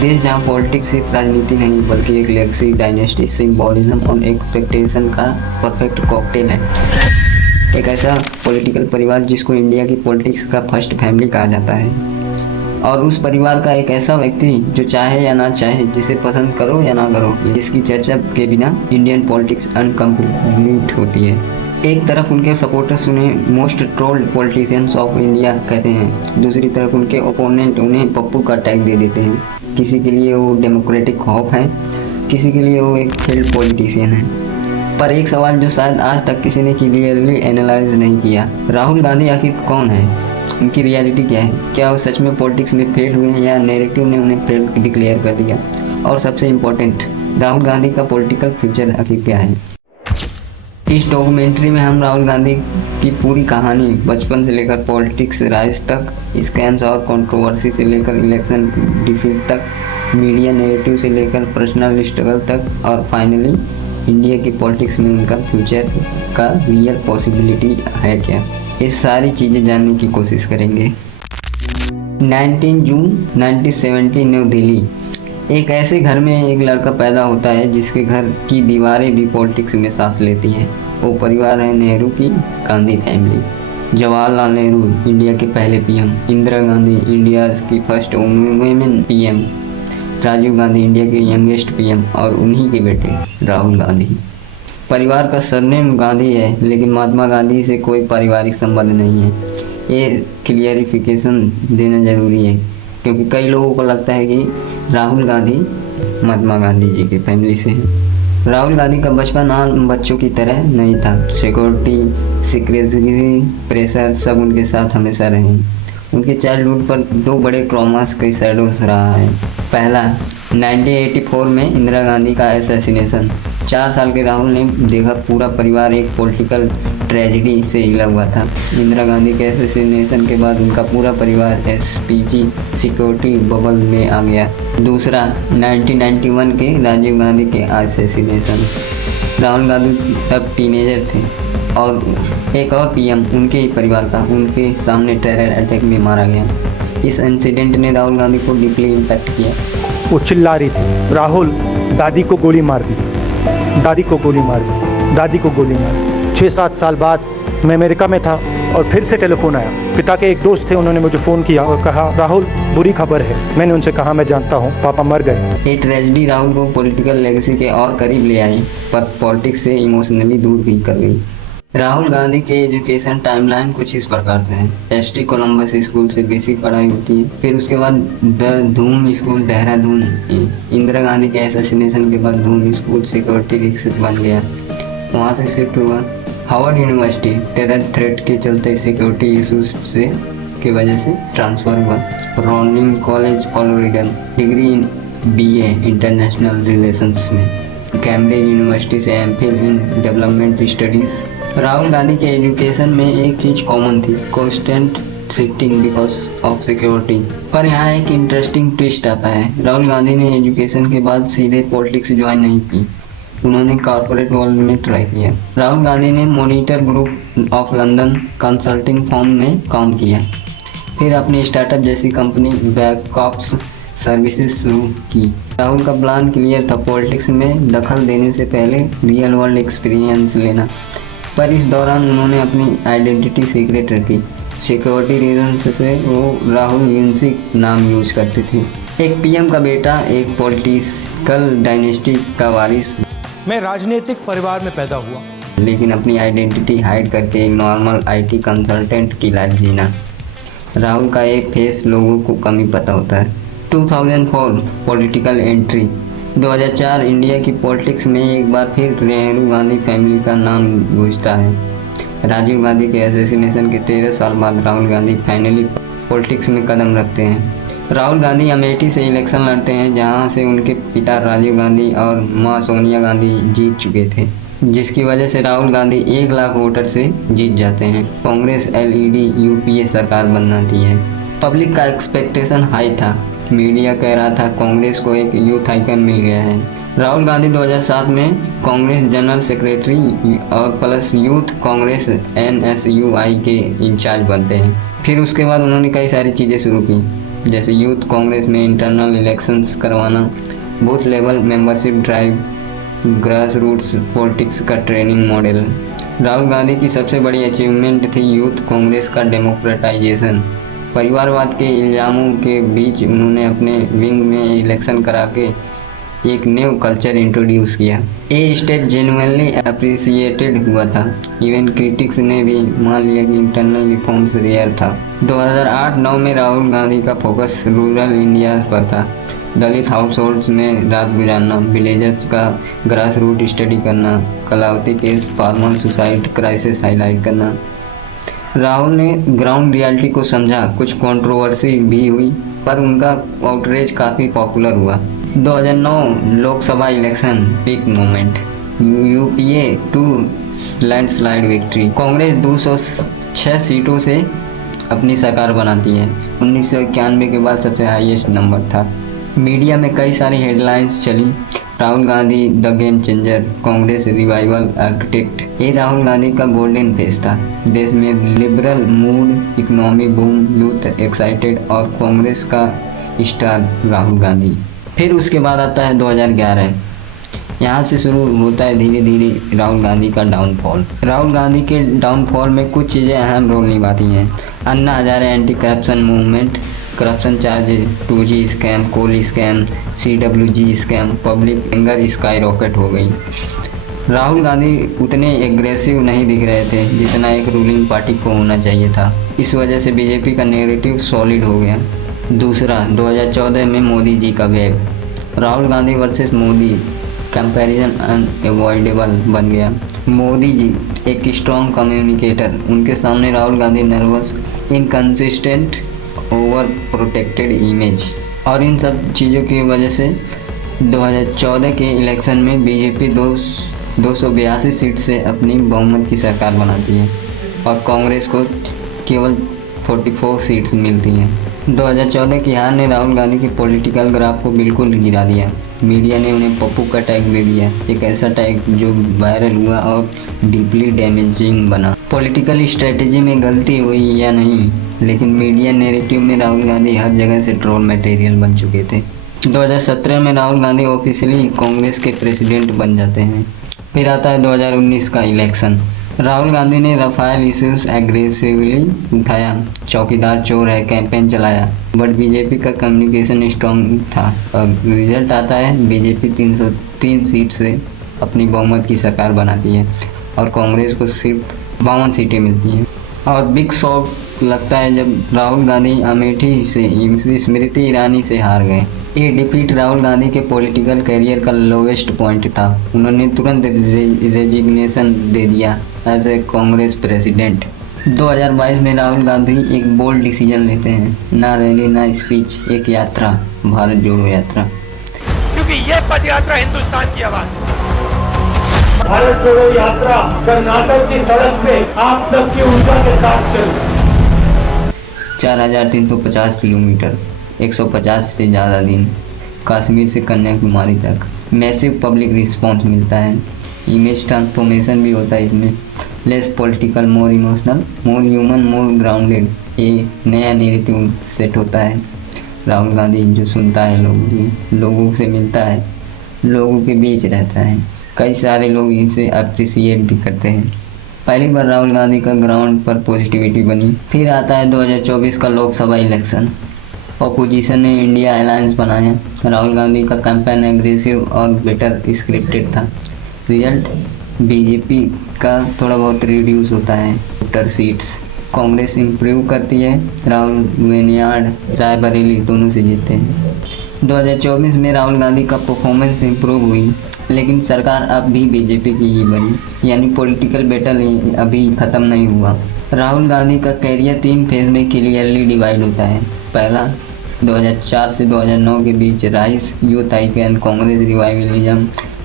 देश जहाँ पॉलिटिक्स सिर्फ राजनीति नहीं बल्कि एक लेगेसी, डायनेस्टी, सिंबोलिज्म और एक्सपेक्टेशन का परफेक्ट कॉकटेल है। एक ऐसा पॉलिटिकल परिवार जिसको इंडिया की पॉलिटिक्स का फर्स्ट फैमिली कहा जाता है, और उस परिवार का एक ऐसा व्यक्ति जो चाहे या ना चाहे, जिसे पसंद करो या ना करो, जिसकी चर्चा के बिना इंडियन पॉलिटिक्स अनकम्प्लीट होती है। एक तरफ उनके सपोर्टर्स उन्हें most trolled politicians of India कहते हैं, दूसरी तरफ उनके ओपोनेंट उन्हें पप्पू का टैग दे देते हैं। किसी के लिए वो डेमोक्रेटिक होप है, किसी के लिए वो एक फेल्ड पॉलिटिशियन है। पर एक सवाल जो शायद आज तक किसी ने क्लियरली एनालाइज नहीं किया, राहुल गांधी आखिर कौन है, उनकी रियलिटी क्या है? क्या वो सच में पॉलिटिक्स में फेल हुए हैं या नैरेटिव ने उन्हें फेल डिक्लेयर कर दिया? और सबसे इम्पोर्टेंट, राहुल गांधी का पॉलिटिकल फ्यूचर आखिर क्या है? इस डॉक्यूमेंट्री में हम राहुल गांधी की पूरी कहानी, बचपन से लेकर पॉलिटिक्स राइज तक, स्कैम्स और कंट्रोवर्सी से लेकर इलेक्शन डिफीट तक, मीडिया नेरेटिव से लेकर पर्सनल स्ट्रगल तक, और फाइनली इंडिया की पॉलिटिक्स में उनका फ्यूचर का रियल पॉसिबिलिटी है क्या, ये सारी चीज़ें जानने की कोशिश करेंगे। 19 जून 1970 न्यू दिल्ली। एक ऐसे घर में एक लड़का पैदा होता है जिसके घर की दीवारें भी पॉलिटिक्स में सांस लेती हैं। वो परिवार है नेहरू की गांधी फैमिली। जवाहरलाल नेहरू इंडिया के पहले पीएम, इंदिरा गांधी इंडिया की first women PM, Rajiv Gandhi India के यंगेस्ट पीएम और उन्हीं के बेटे राहुल गांधी। परिवार का सरनेम गांधी है, लेकिन महात्मा गांधी से कोई पारिवारिक संबंध नहीं है। ये क्लियरिफिकेशन देना जरूरी है, क्योंकि कई लोगों को लगता है कि राहुल गांधी महात्मा गांधी जी की फैमिली से है। राहुल गांधी का बचपन आम बच्चों की तरह नहीं था। सिक्योरिटी, सीक्रेसी, प्रेशर सब उनके साथ हमेशा रहे। उनके चाइल्डहुड पर दो बड़े ट्रॉमास के शैडोज रहा है। पहला, 1984 में इंदिरा गांधी का असैसिनेशन। 4 साल के राहुल ने देखा पूरा परिवार एक पॉलिटिकल ट्रेजेडी से हिला हुआ था। इंदिरा गांधी के असैसिनेशन के बाद उनका पूरा परिवार एसपीजी सिक्योरिटी बबल में आ गया। दूसरा, 1991 के राजीव गांधी के असैसिनेशन। राहुल गांधी तब टीनेजर थे और एक और पीएम उनके ही परिवार का उनके सामने टेरर अटैक में मारा गया। इस इंसिडेंट ने राहुल गांधी को डीपली इम्पैक्ट किया। वो चिल्ला रही थी, राहुल दादी को गोली मार दी, दादी को गोली मार दी, दादी को गोली मार दी। 6-7 साल बाद मैं अमेरिका में था और फिर से टेलीफोन आया। पिता के एक दोस्त थे, उन्होंने मुझे फ़ोन किया और कहा, राहुल बुरी खबर है। मैंने उनसे कहा, मैं जानता हूँ, पापा मर गए। ये ट्रेजेडी राहुल को पॉलिटिकल लेगेसी के और करीब ले आई, पर पॉलिटिक्स से इमोशनली दूर भी कर गई। राहुल गांधी के एजुकेशन टाइमलाइन कुछ इस प्रकार से है। एसटी कोलंबस स्कूल से बेसिक पढ़ाई होती है, फिर उसके बाद द धूम स्कूल देहरादून। इंदिरा गांधी के असैसिनेशन के बाद धूम स्कूल सिक्योरिटी रिस्क बन गया, वहाँ से शिफ्ट हुआ। हार्वर्ड यूनिवर्सिटी टेरर थ्रेट के चलते सिक्योरिटी इशूज से की वजह से ट्रांसफ़र हुआ। Rolling college Colorado, degree in BA international relations में। कैम्ब्रिज यूनिवर्सिटी से MPhil in development studies. Rahul Gandhi के एजुकेशन में एक चीज़ कॉमन थी, constant shifting because of security. पर यहाँ एक इंटरेस्टिंग ट्विस्ट आता है। राहुल गांधी ने एजुकेशन के बाद सीधे पॉलिटिक्स ज्वाइन नहीं की, उन्होंने कॉर्पोरेट वर्ल्ड में ट्राई किया। राहुल गांधी ने monitor group of London consulting firm में काम किया, फिर अपनी स्टार्टअप जैसी कंपनी बैकऑप्स सर्विसेज शुरू की। राहुल का प्लान क्लियर था, पॉलिटिक्स में दखल देने से पहले रियल वर्ल्ड एक्सपीरियंस लेना। पर इस दौरान उन्होंने अपनी आइडेंटिटी सीक्रेट रखी। सिक्योरिटी रीजंस से वो राहुल विंसी नाम यूज करते थे। एक पीएम का बेटा, एक पॉलिटिकल डायनेस्टी का वारिस। मैं राजनीतिक परिवार में पैदा हुआ, लेकिन अपनी आइडेंटिटी हाइड करके एक नॉर्मल आईटी कंसल्टेंट की लाइफ जीना। राहुल का एक फेस लोगों को कम ही पता होता है। 2004 पॉलिटिकल एंट्री। 2004 इंडिया की पॉलिटिक्स में एक बार फिर नेहरू गांधी फैमिली का नाम गूंजता है। राजीव गांधी के असैसिनेशन के 13 साल बाद राहुल गांधी फाइनली पॉलिटिक्स में कदम रखते हैं। राहुल गांधी अमेठी से इलेक्शन लड़ते हैं, जहां से उनके पिता राजीव गांधी और मां सोनिया गांधी जीत चुके थे, जिसकी वजह से राहुल गांधी 1 लाख वोटर से जीत जाते हैं। कांग्रेस एलईडी यूपीए सरकार बनाती है। पब्लिक का एक्सपेक्टेशन हाई था। मीडिया कह रहा था कांग्रेस को एक यूथ आइकन मिल गया है। राहुल गांधी 2007 में कांग्रेस जनरल सेक्रेटरी और प्लस यूथ कांग्रेस NSUI के इंचार्ज बनते हैं। फिर उसके बाद उन्होंने कई सारी चीज़ें शुरू की। जैसे यूथ कांग्रेस में इंटरनल इलेक्शंस करवाना, booth level membership drive, grass roots politics का ट्रेनिंग मॉडल। राहुल गांधी की सबसे बड़ी अचीवमेंट थी यूथ कांग्रेस का डेमोक्रेटाइजेशन। परिवारवाद के इल्ज़ामों के बीच उन्होंने अपने विंग में इलेक्शन करा के एक न्यू कल्चर इंट्रोड्यूस किया। ये स्टेप जेन्युइनली अप्रिसिएटेड हुआ था। इवन क्रिटिक्स ने भी मान लिया कि इंटरनल रिफॉर्म्स रेयर था। 2008-9 में राहुल गांधी का फोकस रूरल इंडिया पर था। दलित हाउस होल्ड्स में रात गुजारना, विलेजर्स का ग्रास रूट स्टडी करना, Kalavati case, farmer suicide crisis highlight करना। राहुल ने ग्राउंड रियलिटी को समझा। कुछ कंट्रोवर्सी भी हुई पर उनका आउटरीच काफ़ी पॉपुलर हुआ। 2009 Lok Sabha election peak moment, UPA 2 landslide victory. Congress 206 सीटों से अपनी सरकार बनाती है। 1991 के बाद सबसे हाईएस्ट नंबर था। मीडिया में कई सारी हेडलाइंस चली। Rahul Gandhi the game changer, Congress revival architect. ये राहुल गांधी का गोल्डन फेज था। देश में liberal mood, economy boom, youth excited और कांग्रेस का स्टार राहुल गांधी। फिर उसके बाद आता है 2011। यहाँ से शुरू होता है धीरे धीरे राहुल गांधी का डाउनफॉल। राहुल गांधी के डाउनफॉल में कुछ चीज़ें अहम रोल निभाती हैं। Anna Hazare anti corruption movement, corruption charges, 2G scam, coal scam, CWG scam, public anger skyrocket हो गई। राहुल गांधी उतने एग्रेसिव नहीं दिख रहे थे जितना एक रूलिंग पार्टी को होना चाहिए था। इस वजह से बीजेपी का नैरेटिव सॉलिड हो गया। दूसरा, 2014 में मोदी जी का web. Rahul Gandhi versus Modi comparison unavoidable बन गया। मोदी जी एक स्ट्रॉन्ग कम्युनिकेटर, उनके सामने Rahul Gandhi nervous, inconsistent, over protected image. और इन सब चीज़ों की वजह से 2014 के इलेक्शन में बीजेपी 282 सीट से अपनी बहुमत की सरकार बनाती है और कांग्रेस को केवल 44 सीट्स मिलती हैं। 2014 की हार ने राहुल गांधी के पॉलिटिकल ग्राफ को बिल्कुल गिरा दिया। मीडिया ने उन्हें पप्पू का टैग दे दिया, एक ऐसा टैग जो वायरल हुआ और डीपली डैमेजिंग बना। पॉलिटिकल स्ट्रेटेजी में गलती हुई या नहीं, लेकिन मीडिया नैरेटिव में राहुल गांधी हर जगह से ट्रोल मटेरियल बन चुके थे। 2017 में राहुल गांधी ऑफिशियली कांग्रेस के प्रेसिडेंट बन जाते हैं। फिर आता है 2019 का इलेक्शन। राहुल गांधी ने रफाल इश्यूज एग्रेसिवली उठाया, चौकीदार चोर है कैंपेन चलाया, बट बीजेपी का कम्युनिकेशन स्ट्रॉन्ग था। अब रिजल्ट आता है, बीजेपी 303 सीट से अपनी बहुमत की सरकार बनाती है और कांग्रेस को सिर्फ 52 सीटें मिलती हैं। और बिग शॉक लगता है जब राहुल गांधी अमेठी से स्मृति ईरानी से हार गए। ये डिफीट राहुल गांधी के पॉलिटिकल करियर का लोवेस्ट पॉइंट था। उन्होंने तुरंत रेजिग्नेशन दे दिया एज ए कांग्रेस प्रेसिडेंट। 2022 में राहुल गांधी एक बोल्ड डिसीजन लेते हैं, ना रैली ना स्पीच, एक यात्रा, भारत जोड़ो यात्रा। क्योंकि ये पद यात्रा हिंदुस्तान की आवाज है। भारत जोड़ो यात्रा कर्नाटक की सड़क पे आप सबकी ऊर्जा के साथ चल 4350 किलोमीटर, 150 से ज़्यादा दिन, कश्मीर से कन्याकुमारी तक। मैसिव पब्लिक रिस्पॉन्स मिलता है। इमेज ट्रांसफॉर्मेशन भी होता है इसमें। Less political, more emotional, more human, more grounded. ये नया नैरेटिव सेट होता है। राहुल गांधी जो सुनता है लोगों से मिलता है, लोगों के बीच रहता है। कई सारे लोग इसे अप्रिसिएट भी करते हैं। पहली बार राहुल गांधी का ग्राउंड पर पॉजिटिविटी बनी। फिर आता है 2024 का लोकसभा इलेक्शन। ऑपोजिशन ने इंडिया अलायंस बनाया। राहुल गांधी का कैंपेन एग्रेसिव और बेटर स्क्रिप्टेड था। रिजल्ट, बीजेपी का थोड़ा बहुत रिड्यूस होता है वोटर सीट्स। कांग्रेस इम्प्रूव करती है। राहुल वेनियार्ड, रायबरेली दोनों से जीतते हैं। 2024 में राहुल गांधी का परफॉर्मेंस इम्प्रूव हुई, लेकिन सरकार अब भी बीजेपी की ही बनी, यानी पॉलिटिकल बैटल अभी ख़त्म नहीं हुआ। राहुल गांधी का कैरियर 3 फेज में क्लियरली डिवाइड होता है। पहला, 2004 से 2009 के बीच rise, youth icon, Congress revivalism,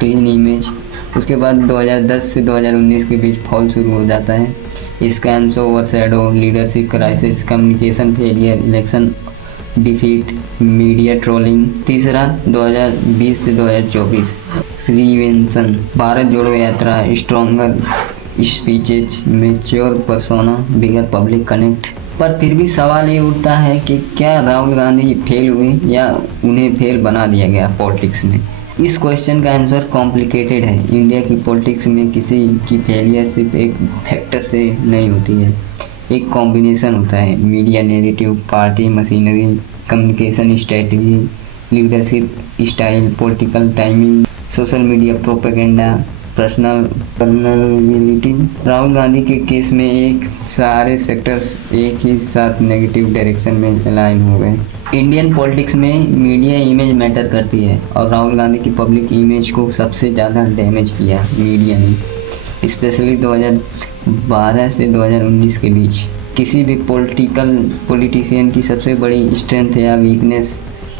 clean image. उसके बाद 2010 से 2019 के बीच फॉल शुरू हो जाता है। Scams, overshadow, leadership crisis, communication failure, election defeat, media trolling. तीसरा, 2020 से 2024 reinvention, Bharat Jodo Yatra, stronger speeches, mature persona, bigger public connect, पर फिर भी सवाल ये उठता है कि क्या राहुल गांधी फेल हुए या उन्हें फेल बना दिया गया पॉलिटिक्स में। इस क्वेश्चन का आंसर कॉम्प्लिकेटेड है। इंडिया की पॉलिटिक्स में किसी की फेलियर सिर्फ एक फैक्टर से नहीं होती है, एक कॉम्बिनेशन होता है। Media narrative, party machinery, communication strategy, leadership style, political timing, social media propaganda, personal vulnerability. Rahul Gandhi के केस में एक सारे सेक्टर्स एक ही साथ नेगेटिव डायरेक्शन में अलाइन हो गए। इंडियन पॉलिटिक्स में मीडिया इमेज मैटर करती है और राहुल गांधी की पब्लिक इमेज को सबसे ज़्यादा डैमेज किया मीडिया ने, स्पेशली 2012 से 2019 के बीच। किसी भी पॉलिटिशियन की सबसे बड़ी स्ट्रेंथ या वीकनेस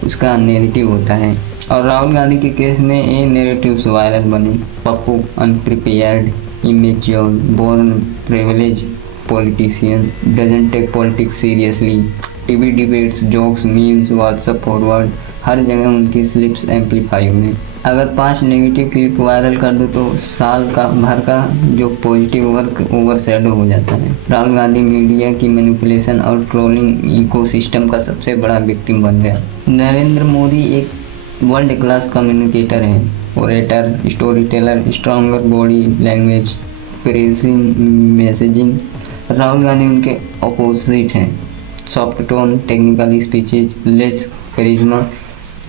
उसका नैरेटिव होता है और राहुल गांधी के केस में ये नैरेटिव्स वायरल बने। Pappu unprepared, immature, born privilege politician, doesn't take politics seriously. TV debates, jokes, memes, WhatsApp forward, हर जगह उनकी स्लिप्स एम्पलीफाई हुए। अगर 5 नेगेटिव क्लिप वायरल कर दो तो साल का भर का जो पॉजिटिव वर्क ओवरशैडो हो जाता है। राहुल गांधी मीडिया की मैनिपुलेशन और ट्रोलिंग इकोसिस्टम का सबसे बड़ा विक्टिम बन गया। नरेंद्र मोदी एक वर्ल्ड क्लास कम्युनिकेटर है, orator, storyteller, stronger body language, praising messaging. Rahul Gandhi उनके अपोजिट हैं, soft tone, technical speeches, less charisma,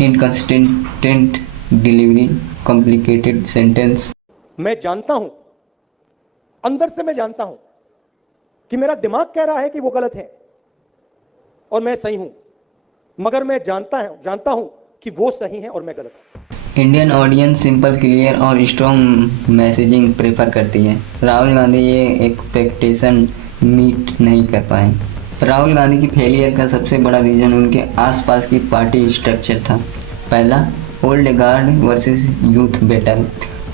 inconsistent delivery, complicated sentence. मैं जानता हूं, अंदर से मैं जानता हूं कि मेरा दिमाग कह रहा है कि वो गलत है और मैं सही हूं, मगर मैं जानता हूं कि वो सही है और मैं गलत हूं। इंडियन ऑडियंस सिंपल, क्लियर और स्ट्रॉन्ग मैसेजिंग प्रेफर करती है। राहुल गांधी ये एक्सपेक्टेशन मीट नहीं कर पाए। राहुल गांधी की फेलियर का सबसे बड़ा रीज़न उनके आसपास की पार्टी स्ट्रक्चर था। पहला, old guard versus youth battle.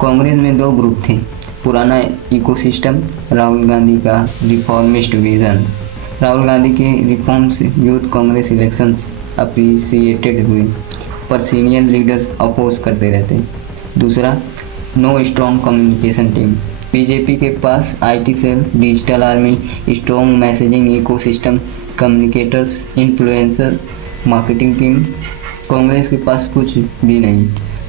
Congress में 2 ग्रुप थे, पुराना इकोसिस्टम, राहुल गांधी का रिफॉर्मिस्ट विजन। राहुल गांधी के reforms youth Congress elections appreciated हुए, पर सीनियर लीडर्स अपोज करते रहते। दूसरा, no strong communication team. BJP के पास IT cell, digital army, strong messaging ecosystem, communicators, influencer, marketing team. Congress के पास कुछ भी नहीं।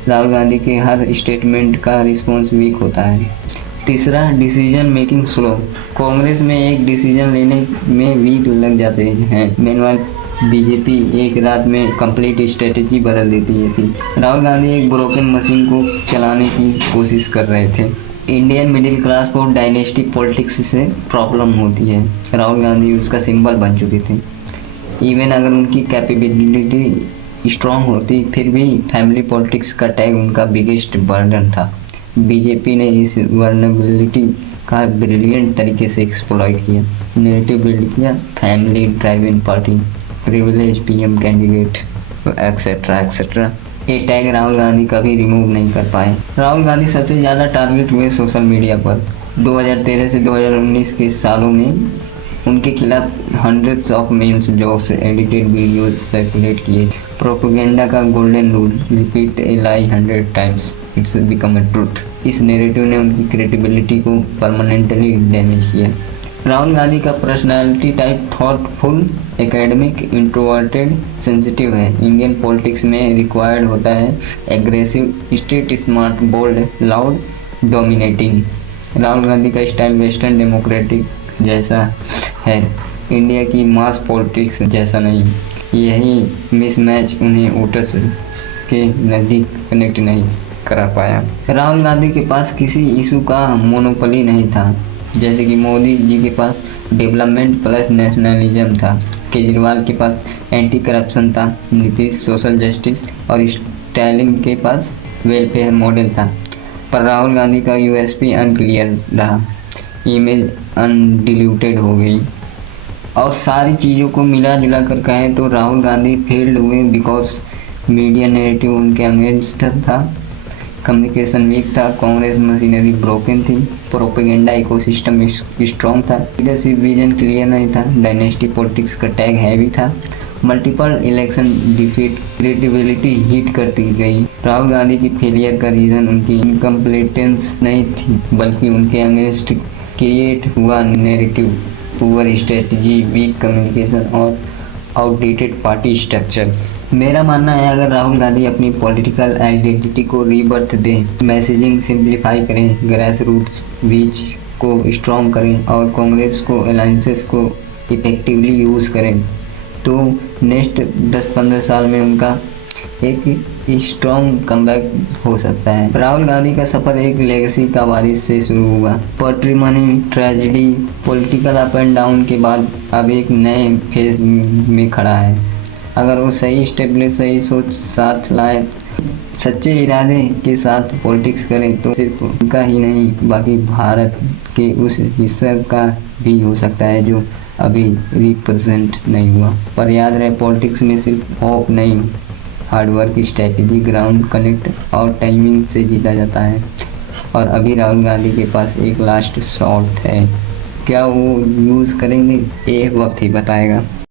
राहुल गांधी के हर स्टेटमेंट का रिस्पॉन्स वीक होता है। तीसरा, डिसीजन मेकिंग स्लो। कांग्रेस में एक डिसीजन लेने में वीक लग जाते हैं, मेनवाइल बीजेपी एक रात में कंप्लीट स्ट्रेटेजी बदल देती थी। राहुल गांधी एक ब्रोकन मशीन को चलाने की कोशिश कर रहे थे। इंडियन मिडिल क्लास को डायनेस्टी पॉलिटिक्स से प्रॉब्लम होती है। राहुल गांधी उसका सिंबल बन चुके थे। इवन अगर उनकी कैपेबिलिटी स्ट्रॉन्ग होती, फिर भी फैमिली पॉलिटिक्स का टैग उनका बिगेस्ट बर्डन था। बीजेपी ने इस वर्नेबिलिटी का ब्रिलियंट तरीके से एक्सप्लॉइट किया, नेरेटिव बिल्ड किया, family driving party, privilege PM candidate, etcetera etcetera. ये टैग राहुल गांधी कभी रिमूव नहीं कर पाए। राहुल गांधी सबसे ज़्यादा टारगेट हुए सोशल मीडिया पर। 2013 से 2019 के सालों में उनके खिलाफ hundreds of memes, jokes, edited videos circulate किए। प्रोपेगेंडा का golden rule, repeat A lie 100 times, it's become a truth. इस नैरेटिव ने उनकी क्रेडिबिलिटी को परमानेंटली डैमेज किया। राहुल गांधी का personality type thoughtful, academic, introverted, sensitive है। इंडियन पॉलिटिक्स में रिक्वायर्ड होता है aggressive, street smart, bold, loud, dominating. Rahul Gandhi का स्टाइल वेस्टर्न डेमोक्रेटिक जैसा है, इंडिया की मास पॉलिटिक्स जैसा नहीं। यही मिसमैच उन्हें वोटर्स के नज़दीक कनेक्ट नहीं करा पाया। राहुल गांधी के पास किसी इशू का मोनोपोली नहीं था, जैसे कि मोदी जी के पास डेवलपमेंट प्लस नेशनलिज्म था, केजरीवाल के पास एंटी करप्शन था, नीतीश सोशल जस्टिस और स्टालिन के पास वेलफेयर मॉडल था। पर राहुल गांधी का यूएसपी अनक्लियर रहा, इमेज अनडिल्यूटेड हो गई। और सारी चीज़ों को मिला जुला कर कहें तो राहुल गांधी फेल्ड हुए बिकॉज मीडिया नैरेटिव उनके अगेंस्ट था, कम्युनिकेशन वीक था, कांग्रेस मशीनरी ब्रोकन थी, प्रोपेगेंडा इकोसिस्टम स्ट्रॉन्ग था, लीडरशिप विजन क्लियर नहीं था, डायनेस्टी पॉलिटिक्स का टैग हैवी था, multiple election defeat, credibility hit करती गई। राहुल गांधी की फेलियर का रीज़न उनकी इनकम्प्लीटेंस नहीं थी, बल्कि उनके अगेंस्ट क्रिएट हुआ narrative poor strategy, weak communication और आउटडेटेड पार्टी स्ट्रक्चर। मेरा मानना है अगर राहुल गांधी अपनी पॉलिटिकल आइडेंटिटी को रीबर्थ दें, मैसेजिंग सिंप्लीफाई करें, ग्रास रूट्स रीच को स्ट्रॉन्ग करें और कांग्रेस को अलायंसेस को इफेक्टिवली यूज़ करें, तो नेक्स्ट 10-15 साल में उनका एक स्ट्रॉन्ग कमबैक हो सकता है। राहुल गांधी का सफ़र एक लेगेसी का वारिस से शुरू हुआ। Patrimony, tragedy, political up and down के बाद अब एक नए फेज में खड़ा है। अगर वो सही स्टेबलिश, सही सोच साथ लाए, सच्चे इरादे के साथ पॉलिटिक्स करें तो सिर्फ उनका ही नहीं बाकी भारत के उस हिस्से का भी हो सकता है जो अभी रिप्रेजेंट नहीं हुआ। पर याद रहे, पॉलिटिक्स में सिर्फ होप नहीं, हार्डवर्क, स्ट्रैटेजी, ग्राउंड कनेक्ट और टाइमिंग से जीता जाता है। और अभी राहुल गांधी के पास एक लास्ट शॉट है, क्या वो यूज़ करेंगे ये वक्त ही बताएगा।